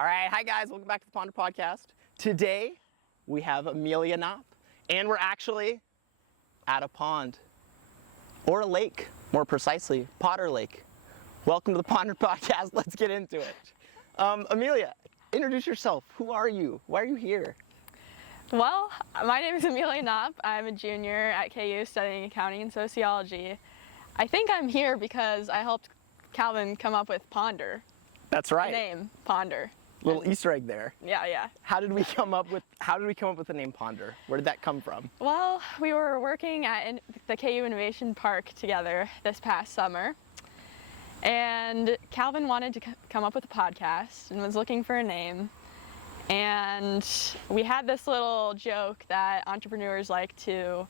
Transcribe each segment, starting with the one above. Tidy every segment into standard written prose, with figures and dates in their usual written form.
All right, hi guys, welcome back to the Pondr podcast. Today we have Amelia Knopp, and we're actually at a pond, or a lake, more precisely, Pondr Lake. Welcome to the Pondr podcast. Let's get into it. Amelia, introduce yourself. Who are you? Why are you here? Well, my name is Amelia Knopp. I'm a junior at KU studying accounting and sociology. I think I'm here because I helped Calvin come up with Pondr. That's right. The name Pondr. Little Easter egg there. Yeah. How did we come up with the name Pondr? Where did that come from? Well, we were working at the KU Innovation Park together this past summer, and Calvin wanted to come up with a podcast and was looking for a name. And we had this little joke that entrepreneurs like to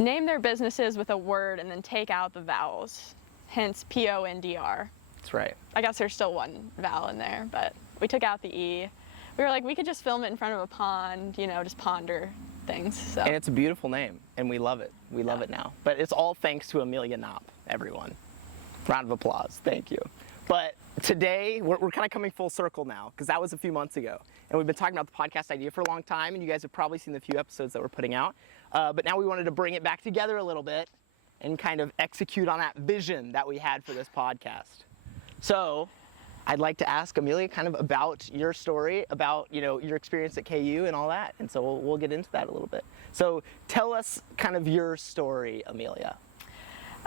name their businesses with a word and then take out the vowels, hence Pondr. That's right. I guess there's still one vowel in there, but we took out the E. We were like, we could just film it in front of a pond, just ponder things. So. And it's a beautiful name, and we love it. We love it now. But it's all thanks to Amelia Knopp, everyone. Round of applause. Thank you. But today, we're kind of coming full circle now, because that was a few months ago. And we've been talking about the podcast idea for a long time, and you guys have probably seen the few episodes that we're putting out. But now we wanted to bring it back together a little bit and kind of execute on that vision that we had for this podcast. So I'd like to ask Amelia kind of about your story, about your experience at KU and all that. And so we'll get into that a little bit. So tell us kind of your story, Amelia.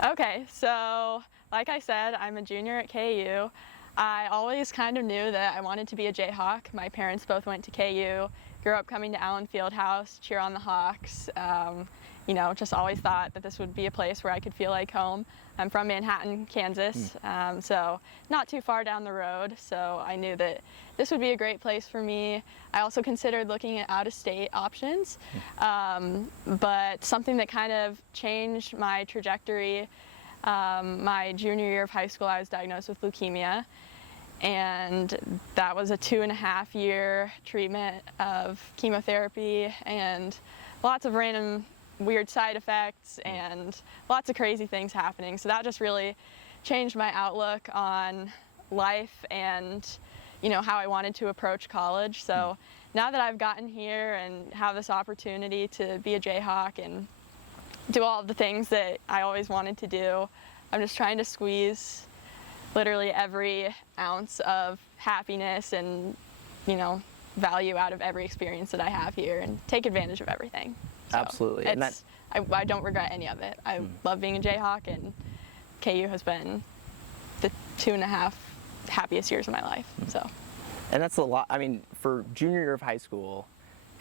Okay, so like I said, I'm a junior at KU. I always kind of knew that I wanted to be a Jayhawk. My parents both went to KU, grew up coming to Allen Fieldhouse, cheer on the Hawks. Just always thought that this would be a place where I could feel like home. I'm from Manhattan, Kansas, so not too far down the road, so I knew that this would be a great place for me. I also considered looking at out-of-state options, but something that kind of changed my trajectory. My junior year of high school, I was diagnosed with leukemia, and that was a 2.5 year treatment of chemotherapy and lots of random weird side effects and lots of crazy things happening. So that just really changed my outlook on life and how I wanted to approach college. So now that I've gotten here and have this opportunity to be a Jayhawk and do all of the things that I always wanted to do, I'm just trying to squeeze literally every ounce of happiness and value out of every experience that I have here and take advantage of everything. So absolutely. And I don't regret any of it. I love being a Jayhawk, and KU has been the 2.5 happiest years of my life. So. And that's a lot. I mean, for junior year of high school,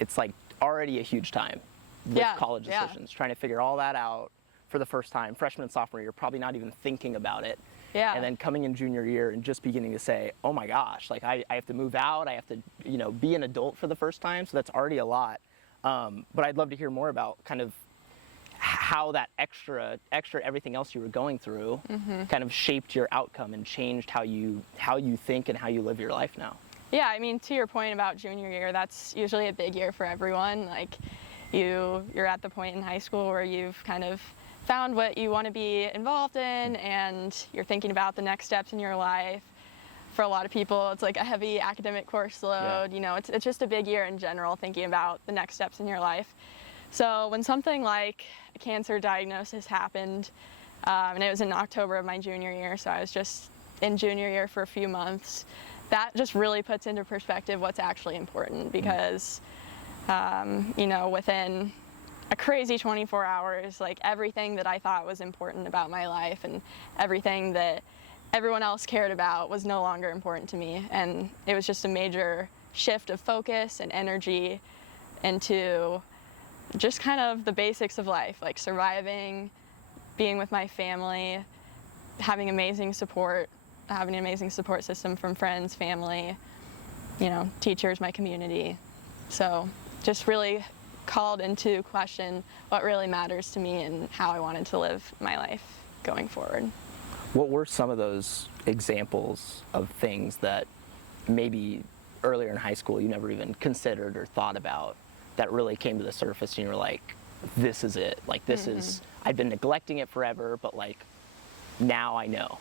it's like already a huge time with college decisions, trying to figure all that out for the first time. Freshman and sophomore year, probably not even thinking about it. Yeah. And then coming in junior year and just beginning to say, oh my gosh, like I have to move out, I have to, be an adult for the first time. So that's already a lot. But I'd love to hear more about kind of how that extra everything else you were going through kind of shaped your outcome and changed how you think and how you live your life now. Yeah, I mean, to your point about junior year, that's usually a big year for everyone. Like you're at the point in high school where you've kind of found what you want to be involved in and you're thinking about the next steps in your life. For a lot of people, it's like a heavy academic course load. Yeah. It's just a big year in general, thinking about the next steps in your life. So when something like a cancer diagnosis happened, and it was in October of my junior year, so I was just in junior year for a few months, that just really puts into perspective what's actually important because, within a crazy 24 hours, like everything that I thought was important about my life and everything that everyone else cared about was no longer important to me. And it was just a major shift of focus and energy into just kind of the basics of life, like surviving, being with my family, having an amazing support system from friends, family, teachers, my community. So just really called into question what really matters to me and how I wanted to live my life going forward. What were some of those examples of things that maybe earlier in high school you never even considered or thought about that really came to the surface and you were like, this is it, like this is, I've been neglecting it forever, but like now I know?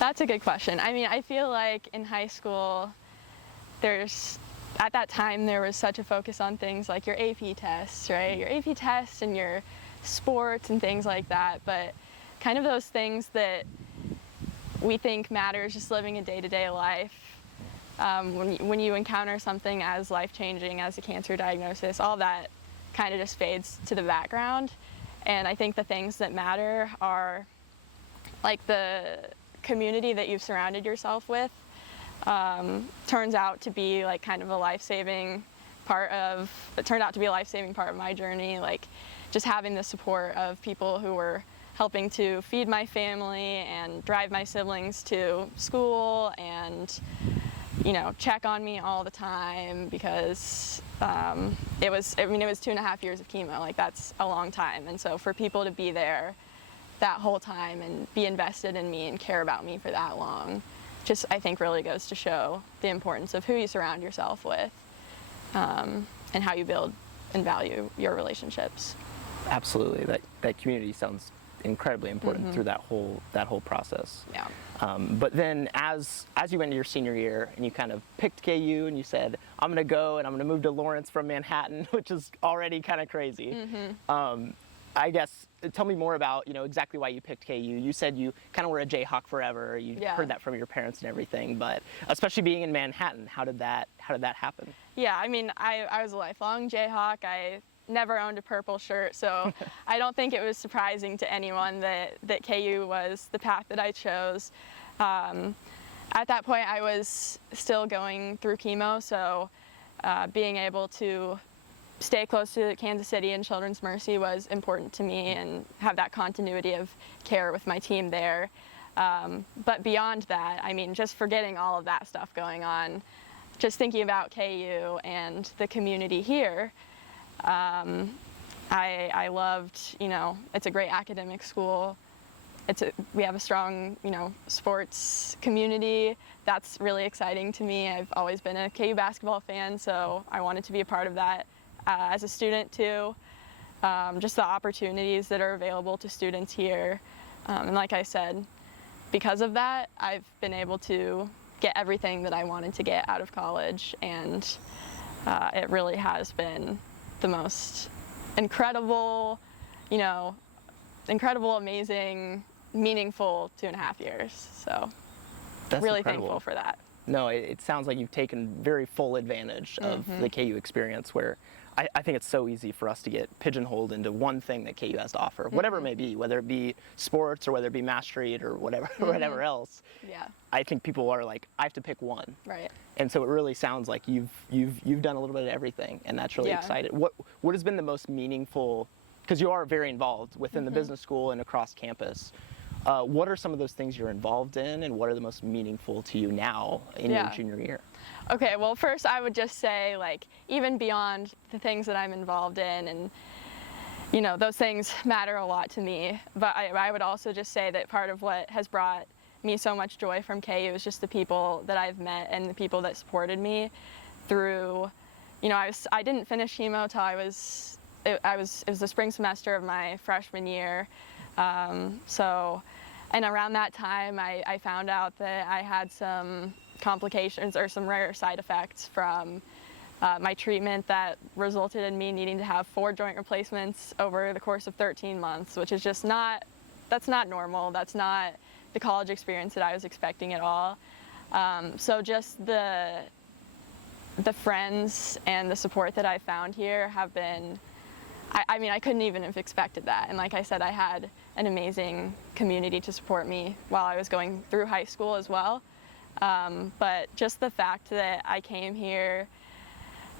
That's a good question. I mean, I feel like in high school, at that time, there was such a focus on things like your AP tests, right? Your AP tests and your sports and things like that, but kind of those things that we think matters just living a day-to-day life. When you encounter something as life-changing as a cancer diagnosis, all that kind of just fades to the background. And I think the things that matter are like the community that you've surrounded yourself with. Turns out to be like kind of a life-saving part of, it turned out to be a life-saving part of my journey, like just having the support of people who were helping to feed my family and drive my siblings to school and, you know, check on me all the time, because it was 2.5 years of chemo, like that's a long time. And so for people to be there that whole time and be invested in me and care about me for that long, just I think really goes to show the importance of who you surround yourself with, and how you build and value your relationships. Absolutely, that community sounds incredibly important through that whole process. Yeah. But then as you went into your senior year and you kind of picked KU and you said, I'm going to go and I'm going to move to Lawrence from Manhattan, which is already kind of crazy. I guess, tell me more about, you know, exactly why you picked KU. You said you kind of were a Jayhawk forever. You heard that from your parents and everything, but especially being in Manhattan, how did that happen? Yeah, I mean, I was a lifelong Jayhawk. I never owned a purple shirt, so I don't think it was surprising to anyone that KU was the path that I chose. At that point, I was still going through chemo, so being able to stay close to Kansas City and Children's Mercy was important to me, and have that continuity of care with my team there. But beyond that, I mean, just forgetting all of that stuff going on, just thinking about KU and the community here, I loved, you know, it's a great academic school. We have a strong, you know, sports community. That's really exciting to me. I've always been a KU basketball fan, so I wanted to be a part of that as a student too. Just the opportunities that are available to students here. And like I said, because of that, I've been able to get everything that I wanted to get out of college, and it really has been the most incredible, you know, amazing, meaningful 2.5 years. So That's really incredible. thankful for that. No, it sounds like you've taken very full advantage of the KU experience, where I think it's so easy for us to get pigeonholed into one thing that KU has to offer, whatever it may be, whether it be sports or whether it be Mass Street or whatever else. Yeah. I think people are like, I have to pick one. Right. And so it really sounds like you've done a little bit of everything, and that's really exciting. What has been the most meaningful, because you are very involved within the business school and across campus. What are some of those things you're involved in, and what are the most meaningful to you now in your junior year? Okay, well, first I would just say, like, even beyond the things that I'm involved in, and, you know, those things matter a lot to me, but I would also just say that part of what has brought me so much joy from KU is just the people that I've met and the people that supported me through, you know, I didn't finish chemo till it was the spring semester of my freshman year. And around that time, I found out that I had some complications or some rare side effects from my treatment that resulted in me needing to have 4 joint replacements over the course of 13 months, which is just that's not normal. That's not the college experience that I was expecting at all. So just the friends and the support that I found here have been, I mean, I couldn't even have expected that. And like I said, I had an amazing community to support me while I was going through high school as well. But just the fact that I came here,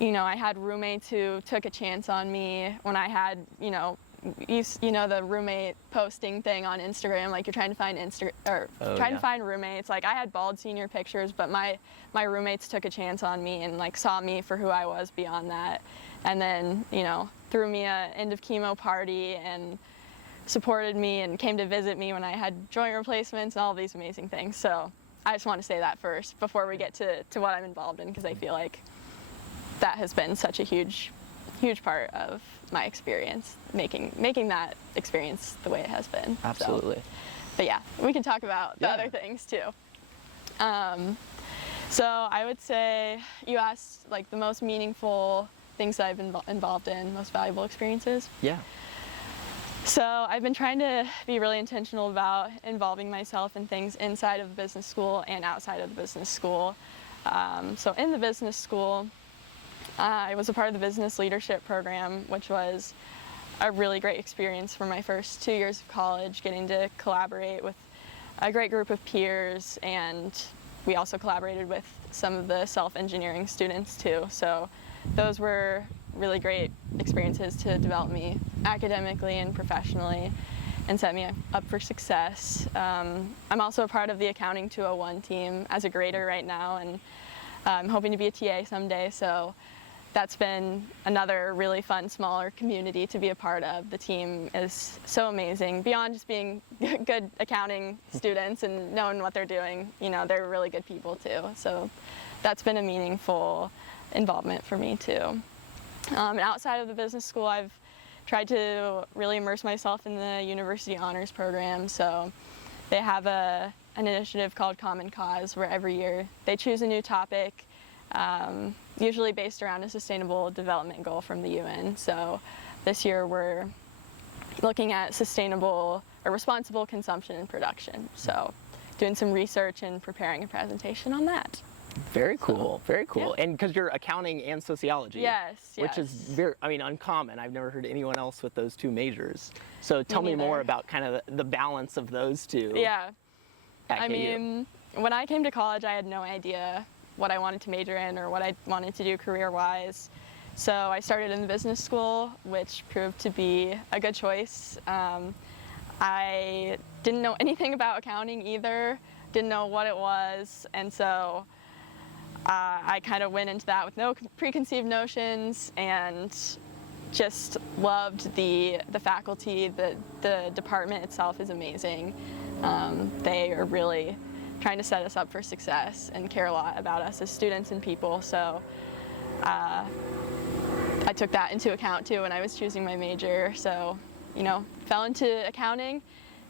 you know, I had roommates who took a chance on me when I had, you know, the roommate posting thing on Instagram, like you're trying to find to find roommates. Like I had bald senior pictures, but my roommates took a chance on me and like saw me for who I was beyond that. And then, you know, threw me a end of chemo party and supported me and came to visit me when I had joint replacements and all these amazing things. So I just want to say that first before we get to what I'm involved in, because I feel like that has been such a huge part of my experience, making that experience the way it has been. Absolutely. So, But yeah, we can talk about the Yeah. other things too. So I would say you asked like the most meaningful things that I've been involved in, most valuable experiences. Yeah. So I've been trying to be really intentional about involving myself in things inside of the business school and outside of the business school. So in the business school, I was a part of the business leadership program, which was a really great experience for my first 2 years of college, getting to collaborate with a great group of peers, and we also collaborated with some of the self-engineering students too. So those were really great experiences to develop me academically and professionally and set me up for success. I'm also a part of the Accounting 201 team as a grader right now, and I'm hoping to be a TA someday. So that's been another really fun, smaller community to be a part of. The team is so amazing. Beyond just being good accounting students and knowing what they're doing, you know, they're really good people too. So that's been a meaningful involvement for me too. And outside of the business school, I've tried to really immerse myself in the university honors program. So they have an initiative called Common Cause, where every year they choose a new topic, usually based around a sustainable development goal from the UN. So this year we're looking at sustainable or responsible consumption and production. So doing some research and preparing a presentation on that. Very cool, very cool. Yeah. And because you're accounting and sociology. Yes, Which is yes. very, I mean, uncommon. I've never heard anyone else with those two majors. So tell me more neither. about kind of the balance of those two. Yeah. at I KU. mean, when I came to college, I had no idea what I wanted to major in or what I wanted to do career-wise. So I started in the business school, which proved to be a good choice. I didn't know anything about accounting either, didn't know what it was, and so I kind of went into that with no preconceived notions and just loved the faculty. The department itself is amazing. They are really trying to set us up for success and care a lot about us as students and people. So I took that into account too when I was choosing my major. So, you know, fell into accounting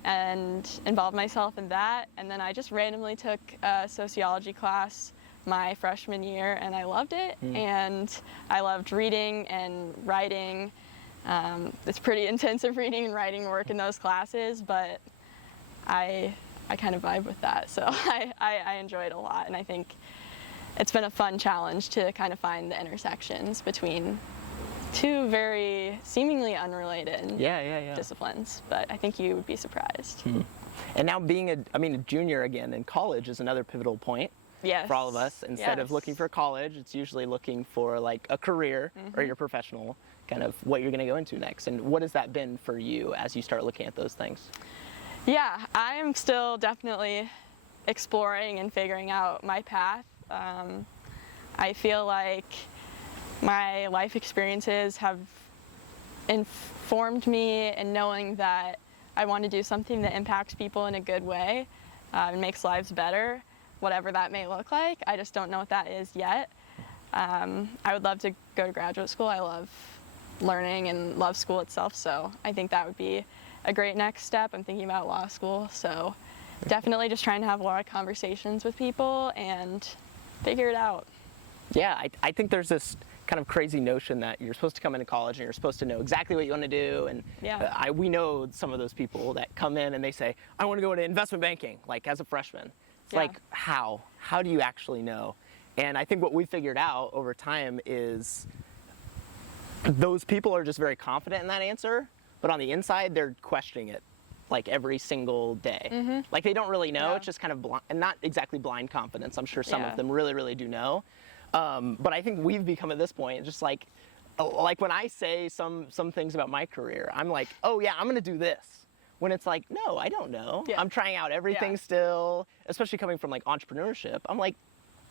and involved myself in that. And then I just randomly took a sociology class my freshman year, and I loved it. And I loved reading and writing. It's pretty intensive reading and writing work in those classes, but I kind of vibe with that, so I enjoy it a lot, and I think it's been a fun challenge to kind of find the intersections between two very seemingly unrelated disciplines, but I think you would be surprised. And now being a junior again in college is another pivotal point. Yes. For all of us. Instead of looking for college, it's usually looking for like a career or your professional, kind of what you're going to go into next. And what has that been for you as you start looking at those things? Yeah, I'm still definitely exploring and figuring out my path. I feel like my life experiences have informed me in knowing that I want to do something that impacts people in a good way and makes lives better, whatever that may look like. I just don't know what that is yet. I would love to go to graduate school. I love learning and love school itself, so I think that would be a great next step. I'm thinking about law school, so definitely just trying to have a lot of conversations with people and figure it out. Yeah, I think there's this kind of crazy notion that you're supposed to come into college and you're supposed to know exactly what you want to do. And we know some of those people that come in and they say, I want to go into investment banking, like as a freshman. It's like, how? How do you actually know? And I think what we figured out over time is those people are just very confident in that answer, but on the inside, they're questioning it like every single day. Like they don't really know. It's just kind of blind, and not exactly blind confidence. I'm sure some of them really, really do know. But I think we've become at this point just like when I say some things about my career, I'm like, oh yeah, I'm gonna do this. When it's like, no, I don't know. I'm trying out everything still, especially coming from like entrepreneurship. I'm like,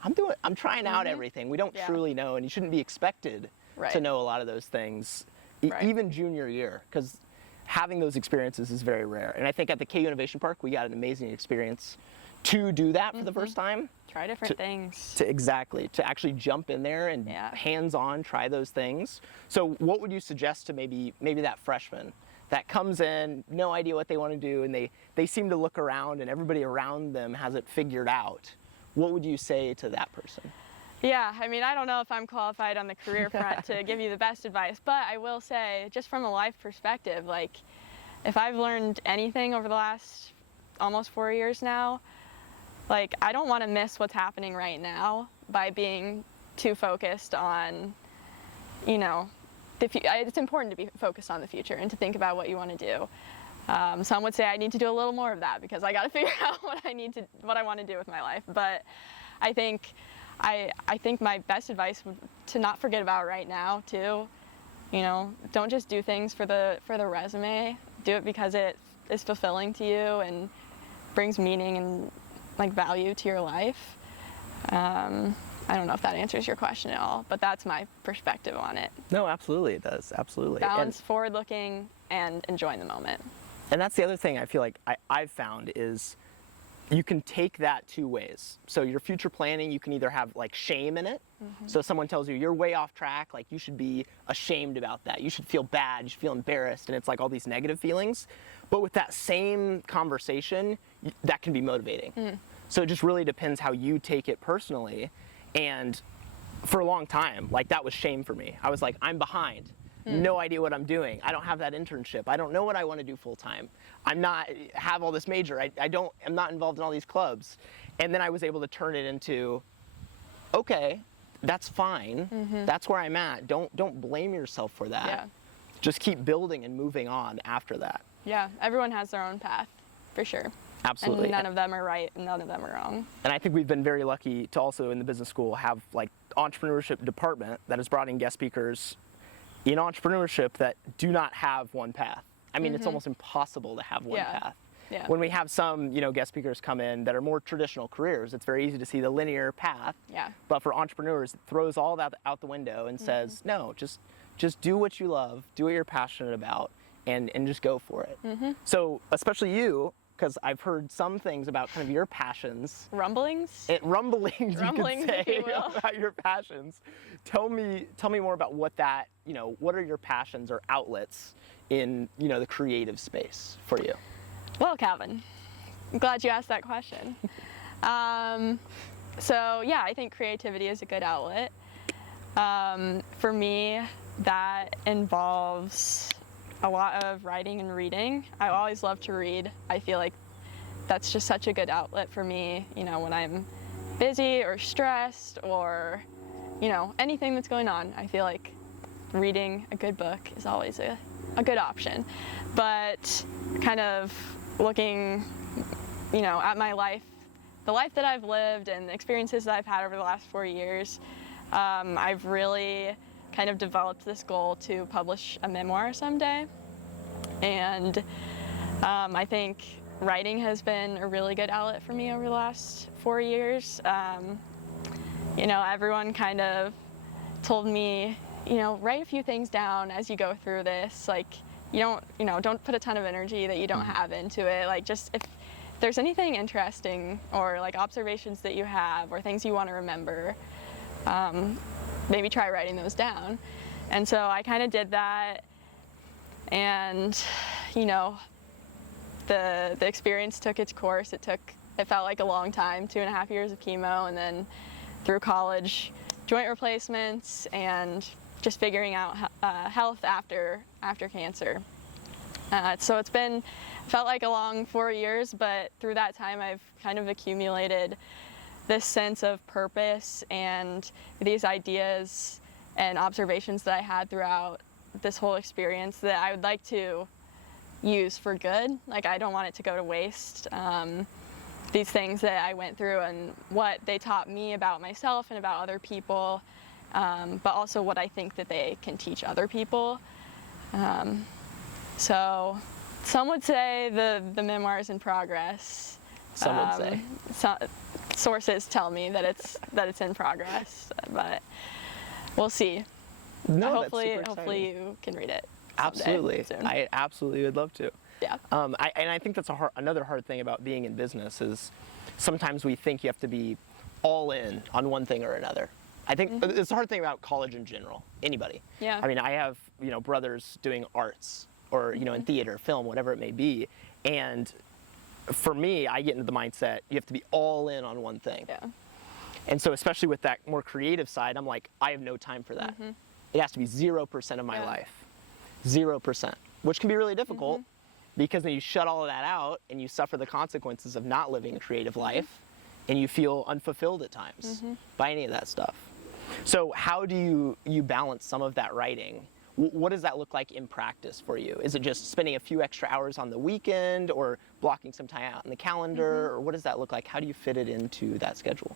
I'm trying out everything. We don't truly know, and you shouldn't be expected to know a lot of those things, even junior year, because having those experiences is very rare. And I think at the KU Innovation Park, we got an amazing experience to do that for the first time. Try different things. To actually jump in there and hands-on try those things. So what would you suggest to maybe that freshman that comes in, no idea what they want to do, and they seem to look around and everybody around them has it figured out, what would you say to that person? Yeah, I mean, I don't know if I'm qualified on the career front to give you the best advice, but I will say, just from a life perspective, like, if I've learned anything over the last almost 4 years now, like, I don't want to miss what's happening right now by being too focused on, you know, it's important to be focused on the future and to think about what you want to do. Some would say I need to do a little more of that because I got to figure out what I want to do with my life. But I think my best advice would to not forget about right now too. You know, don't just do things for the resume. Do it because it is fulfilling to you and brings meaning and like value to your life. I don't know if that answers your question at all, but that's my perspective on it. No, absolutely it does. Absolutely. Balance, forward-looking, and enjoying the moment. And that's the other thing I feel like I've found is you can take that two ways. So your future planning, you can either have like shame in it. Mm-hmm. So someone tells you you're way off track, like you should be ashamed about that. You should feel bad, you should feel embarrassed, and it's like all these negative feelings. But with that same conversation, that can be motivating. Mm. So it just really depends how you take it personally. And for a long time, like that was shame for me. I was like, I'm behind. No idea what I'm doing. I don't have that internship. I don't know what I want to do full time. I'm not have all this major. I'm not involved in all these clubs. And then I was able to turn it into, okay, that's fine. Mm-hmm. That's where I'm at. Don't blame yourself for that. Yeah. Just keep building and moving on after that. Yeah, everyone has their own path, for sure. Absolutely. And none of them are right and none of them are wrong. And I think we've been very lucky to also in the business school have like entrepreneurship department that has brought in guest speakers in entrepreneurship that do not have one path. I mean, it's almost impossible to have one path. Yeah. When we have some, guest speakers come in that are more traditional careers, it's very easy to see the linear path. Yeah. But for entrepreneurs, it throws all that out the window and says, no, just do what you love, do what you're passionate about, and just go for it. Mm-hmm. So, especially you, because I've heard some things about kind of your passions. Rumblings? Rumblings, you could say, if you will. about your passions. Tell me more about what that, what are your passions or outlets in, the creative space for you? Well, Calvin, I'm glad you asked that question. So yeah, I think creativity is a good outlet. For me, that involves a lot of writing and reading. I always love to read. I feel like that's just such a good outlet for me, when I'm busy or stressed or, anything that's going on. I feel like reading a good book is always a good option. But kind of looking, at my life, the life that I've lived and the experiences that I've had over the last 4 years, I've really kind of developed this goal to publish a memoir someday. And I think writing has been a really good outlet for me over the last 4 years. Everyone kind of told me, write a few things down as you go through this. Like, don't put a ton of energy that you don't have into it. Like, just if there's anything interesting or like observations that you have or things you want to remember, maybe try writing those down. And so I kind of did that, and the experience took its course. It felt like a long time, 2.5 years of chemo, and then through college, joint replacements, and just figuring out health after cancer. So it's felt like a long 4 years, but through that time I've kind of accumulated this sense of purpose and these ideas and observations that I had throughout this whole experience that I would like to use for good. Like, I don't want it to go to waste. These things that I went through and what they taught me about myself and about other people, but also what I think that they can teach other people. So some would say the memoir is in progress. Some would say. Sources tell me that it's in progress, but we'll see. No, hopefully you can read it. Absolutely, soon. I absolutely would love to. Yeah. I think that's another hard thing about being in business is sometimes we think you have to be all in on one thing or another. I think it's a hard thing about college in general. Anybody. Yeah. I mean, I have brothers doing arts. or in theater, film, whatever it may be. And for me, I get into the mindset you have to be all in on one thing. Yeah. And so especially with that more creative side, I'm like, I have no time for that. It has to be 0% of my life. 0%, which can be really difficult because then you shut all of that out and you suffer the consequences of not living a creative life, and you feel unfulfilled at times by any of that stuff. So how do you balance some of that writing? What does that look like in practice for you? Is it just spending a few extra hours on the weekend, or blocking some time out in the calendar, or what does that look like? How do you fit it into that schedule?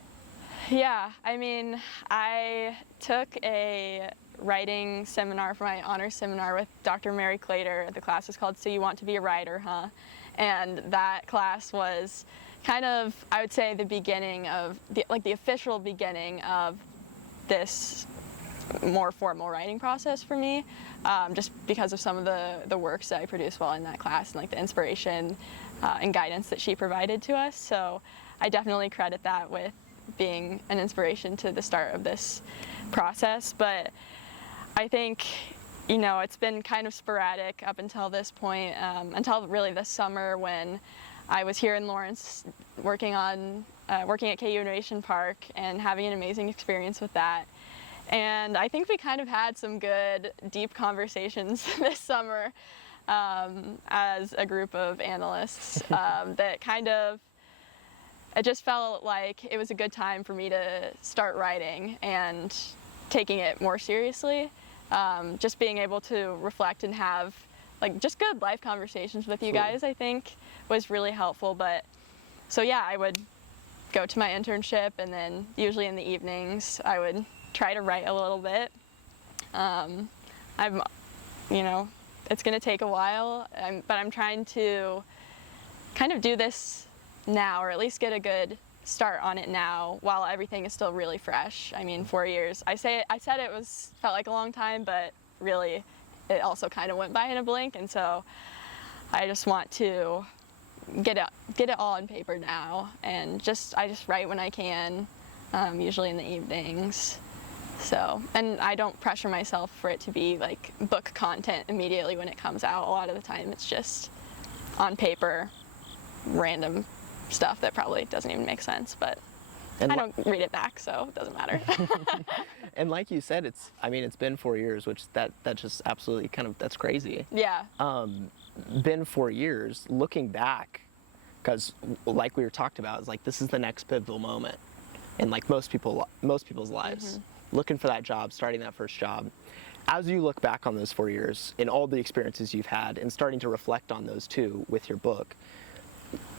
Yeah, I mean, I took a writing seminar for my honors seminar with Dr. Mary Clater. The class is called So You Want to Be a Writer, Huh? And that class was kind of, I would say, the beginning of, the official beginning of this more formal writing process for me, just because of some of the works that I produced while in that class, and like the inspiration and guidance that she provided to us. So I definitely credit that with being an inspiration to the start of this process. But I think, it's been kind of sporadic up until this point, until really this summer when I was here in Lawrence working at KU Innovation Park and having an amazing experience with that. And I think we kind of had some good, deep conversations this summer as a group of analysts that kind of, it just felt like it was a good time for me to start writing and taking it more seriously. Just being able to reflect and have just good life conversations with you guys, I think, was really helpful. But so yeah, I would go to my internship, and then usually in the evenings I would try to write a little bit. It's going to take a while, but I'm trying to kind of do this now, or at least get a good start on it now while everything is still really fresh. I mean, 4 years. I said it felt like a long time, but really it also kind of went by in a blink, and so I just want to get it all on paper now, and I just write when I can, usually in the evenings. So, and I don't pressure myself for it to be like book content immediately when it comes out. A lot of the time it's just on paper, random stuff that probably doesn't even make sense, but I don't read it back, so it doesn't matter. And like you said, it's been 4 years, which that's just absolutely that's crazy. Yeah. Been 4 years, looking back, because like we were talked about, is like this is the next pivotal moment in like most people's lives. Looking for that job, starting that first job. As you look back on those 4 years and all the experiences you've had, and starting to reflect on those too with your book,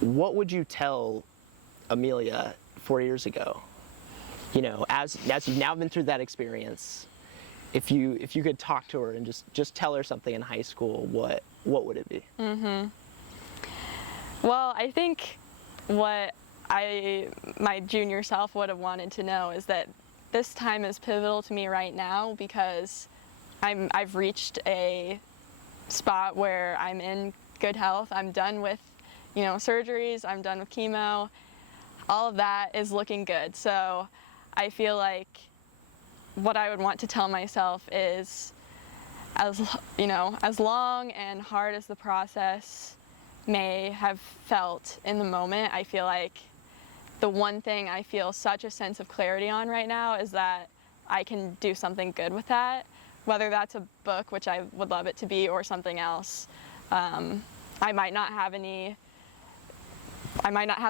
what would you tell Amelia 4 years ago? As you've now been through that experience, if you could talk to her and just tell her something in high school, what would it be? Well, I think what my junior self would have wanted to know is that this time is pivotal to me right now, because I've reached a spot where I'm in good health. I'm done with surgeries, I'm done with chemo. All of that is looking good. So I feel like what I would want to tell myself is, as long and hard as the process may have felt in the moment, I feel like the one thing I feel such a sense of clarity on right now is that I can do something good with that, whether that's a book, which I would love it to be, or something else. I might not have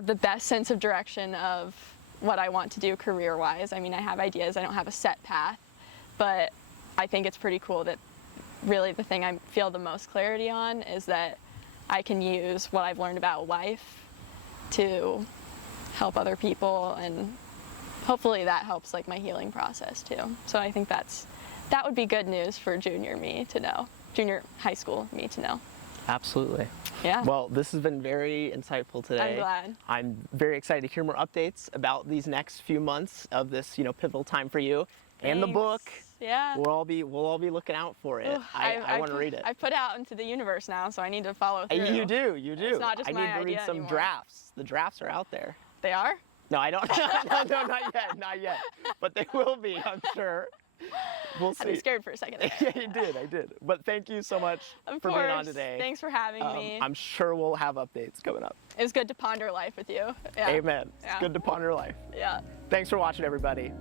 the best sense of direction of what I want to do career-wise. I mean, I have ideas, I don't have a set path, but I think it's pretty cool that really the thing I feel the most clarity on is that I can use what I've learned about life to help other people, and hopefully that helps like my healing process too. So I think that would be good news for junior me to know, junior high school me to know. Absolutely. Yeah. Well, this has been very insightful today. I'm glad. I'm very excited to hear more updates about these next few months of this, pivotal time for you. And the book. Yeah. We'll all be looking out for it. I want to read it. I put it out into the universe now, so I need to follow through. You do. It's not just I my need to read some anymore. drafts. The drafts are out there. They are? No, I don't. No, not yet. But they will be, I'm sure. We'll I'd be see. scared for a second. Yeah, you did. I did. But thank you so much Of for course. being on today. Thanks for having me. I'm sure we'll have updates coming up. It was good to ponder life with you. Yeah. Amen. It's Yeah. good to ponder life. Yeah. Thanks for watching, everybody.